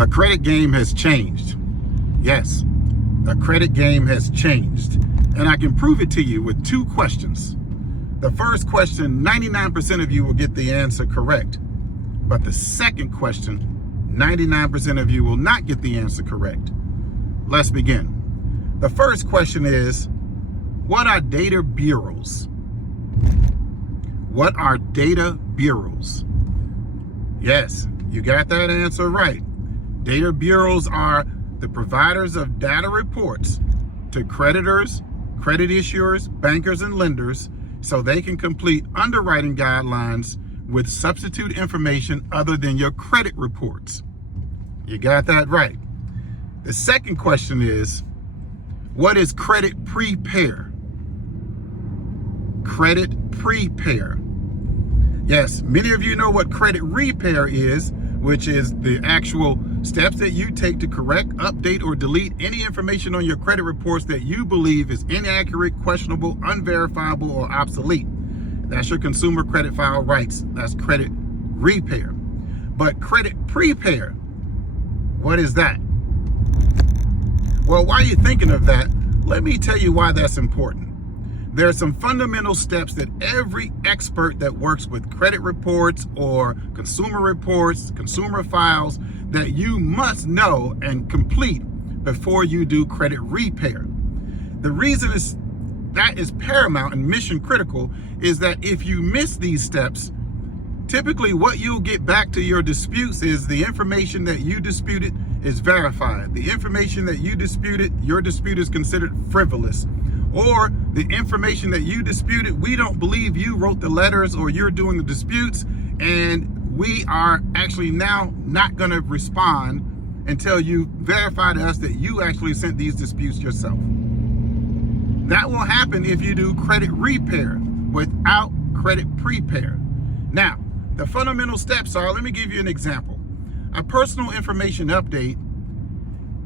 The credit game has changed. Yes, the credit game has changed. And I can prove it to you with two questions. The first question, 99% of you will get the answer correct. But the second question, 99% of you will not get the answer correct. Let's begin. The first question is, what are data bureaus? What are data bureaus? Yes, you got that answer right. Data bureaus are the providers of data reports to creditors, credit issuers, bankers, and lenders so they can complete underwriting guidelines with substitute information other than your credit reports. You got that right. The second question is, what is credit Prepair? Credit Prepair. Yes, many of you know what credit repair is, which is the actual steps that you take to correct, update, or delete any information on your credit reports that you believe is inaccurate, questionable, unverifiable, or obsolete. That's your consumer credit file rights. That's credit repair. But credit Prepair, what is that? Well, while you're thinking of that, let me tell you why that's important. There are some fundamental steps that every expert that works with credit reports or consumer reports, consumer files, that you must know and complete before you do credit repair. The reason that is paramount and mission critical is that if you miss these steps, typically what you'll get back to your disputes is the information that you disputed is verified. The information that you disputed, your dispute is considered frivolous. Or the information that you disputed, we don't believe you wrote the letters or you're doing the disputes, and we are actually now not going to respond until you verify to us that you actually sent these disputes yourself. That will happen if you do credit repair without credit Prepair. Now, the fundamental steps are, let me give you an example. A personal information update,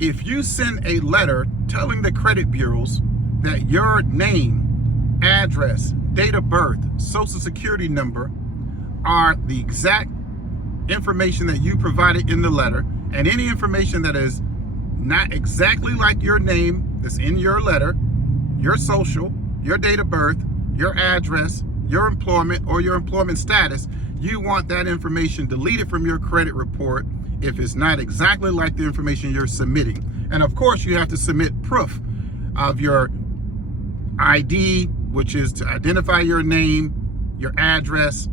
if you send a letter telling the credit bureaus that your name, address, date of birth, social security number are the exact information that you provided in the letter, and any information that is not exactly like your name that's in your letter, your social, your date of birth, your address, your employment, or your employment status, you want that information deleted from your credit report if it's not exactly like the information you're submitting. And of course, you have to submit proof of your ID, which is to identify your name, your address.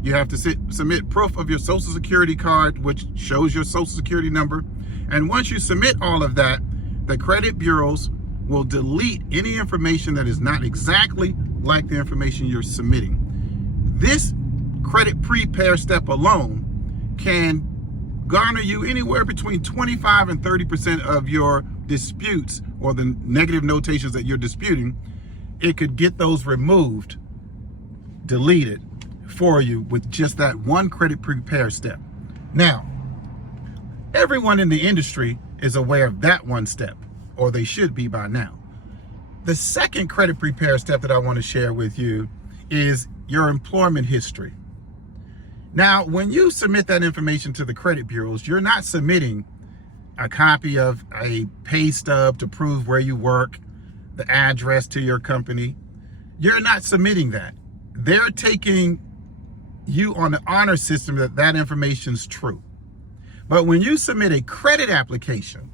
You have to submit proof of your social security card, which shows your social security number. And once you submit all of that, the credit bureaus will delete any information that is not exactly like the information you're submitting. This credit Prepair step alone can garner you anywhere between 25 and 30% of your disputes or the negative notations that you're disputing. It could get those removed, deleted for you with just that one credit Prepair step. Now, everyone in the industry is aware of that one step, or they should be by now. The second credit Prepair step that I want to share with you is your employment history. Now, when you submit that information to the credit bureaus, you're not submitting a copy of a pay stub to prove where you work, the address to your company. You're not submitting that. They're taking you on the honor system that that information's true. But when you submit a credit application,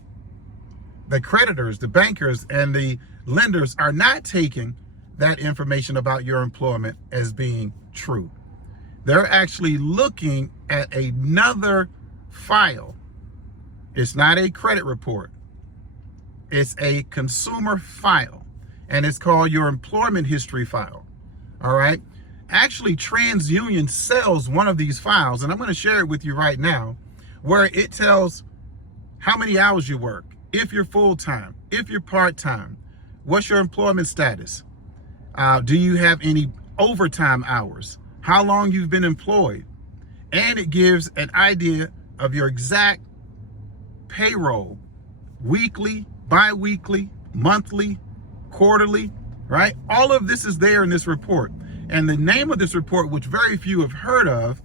the creditors, the bankers, and the lenders are not taking that information about your employment as being true. They're actually looking at another file. It's not a credit report. It's a consumer file, and it's called your employment history file. All right. Actually, TransUnion sells one of these files, and I'm going to share it with you right now, where it tells how many hours you work, if you're full-time, if you're part-time, what's your employment status, do you have any overtime hours, how long you've been employed, and it gives an idea of your exact payroll, weekly, bi-weekly, monthly, quarterly, right? All of this is there in this report. And the name of this report, which very few have heard of,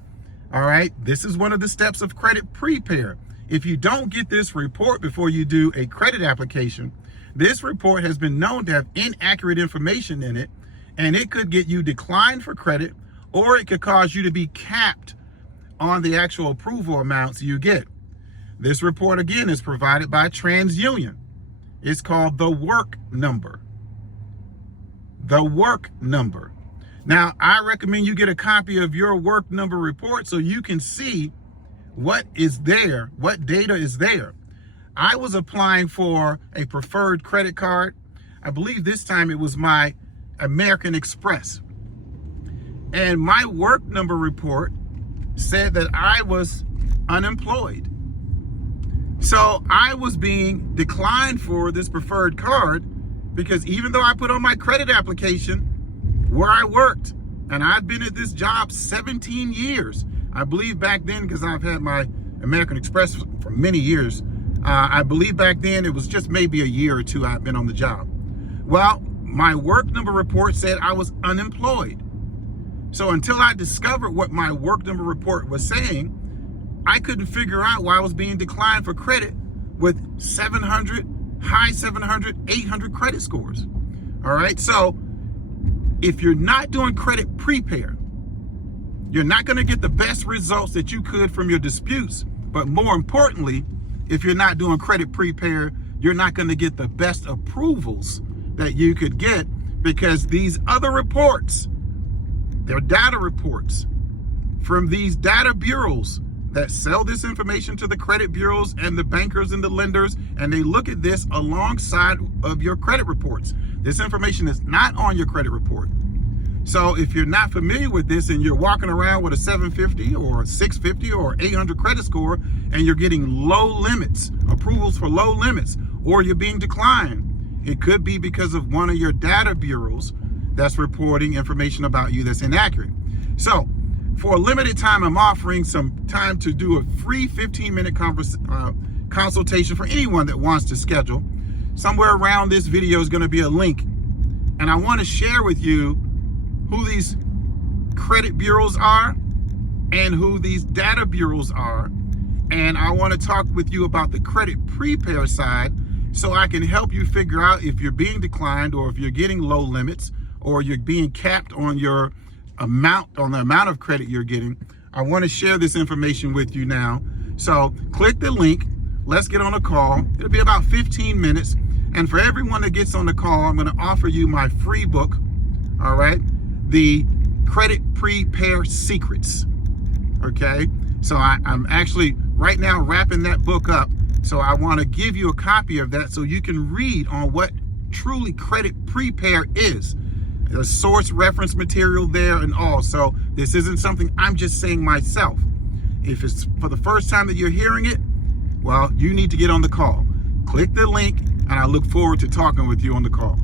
all right, this is one of the steps of credit Prepair. If you don't get this report before you do a credit application, this report has been known to have inaccurate information in it, and it could get you declined for credit, or it could cause you to be capped on the actual approval amounts you get. This report, again, is provided by TransUnion. It's called the work number. The work number. Now, I recommend you get a copy of your work number report so you can see what is there, what data is there. I was applying for a preferred credit card. I believe this time it was my American Express. And my work number report said that I was unemployed. So I was being declined for this preferred card because even though I put on my credit application where I worked, and I've been at this job 17 years, I believe back then, because I've had my American Express for many years, I believe back then it was just maybe a year or two I've been on the job. Well, my work number report said I was unemployed. So until I discovered what my work number report was saying, I couldn't figure out why I was being declined for credit with 700, high 700, 800 credit scores. All right, so if you're not doing credit Prepair, you're not going to get the best results that you could from your disputes. But more importantly, if you're not doing credit Prepair, you're not going to get the best approvals that you could get, because these other reports, they're data reports from these data bureaus that sell this information to the credit bureaus and the bankers and the lenders, and they look at this alongside of your credit reports. This information is not on your credit report. So if you're not familiar with this and you're walking around with a 750 or a 650 or 800 credit score and you're getting low limits, approvals for low limits, or you're being declined, it could be because of one of your data bureaus that's reporting information about you that's inaccurate. So for a limited time, I'm offering some time to do a free 15-minute consultation for anyone that wants to schedule. Somewhere around this video is going to be a link, and I want to share with you who these credit bureaus are and who these data bureaus are. And I want to talk with you about the credit Prepair side so I can help you figure out if you're being declined or if you're getting low limits or you're being capped on your amount, on the amount of credit you're getting. I want to share this information with you now. So click the link. Let's get on a call. It'll be about 15 minutes. And for everyone that gets on the call, I'm going to offer you my free book. All right. The Credit Prepair Secrets. Okay. So I'm actually right now wrapping that book up. So I want to give you a copy of that so you can read on what truly credit Prepair is. There's source reference material there and all. So this isn't something I'm just saying myself. If it's for the first time that you're hearing it, well, you need to get on the call. Click the link, and I look forward to talking with you on the call.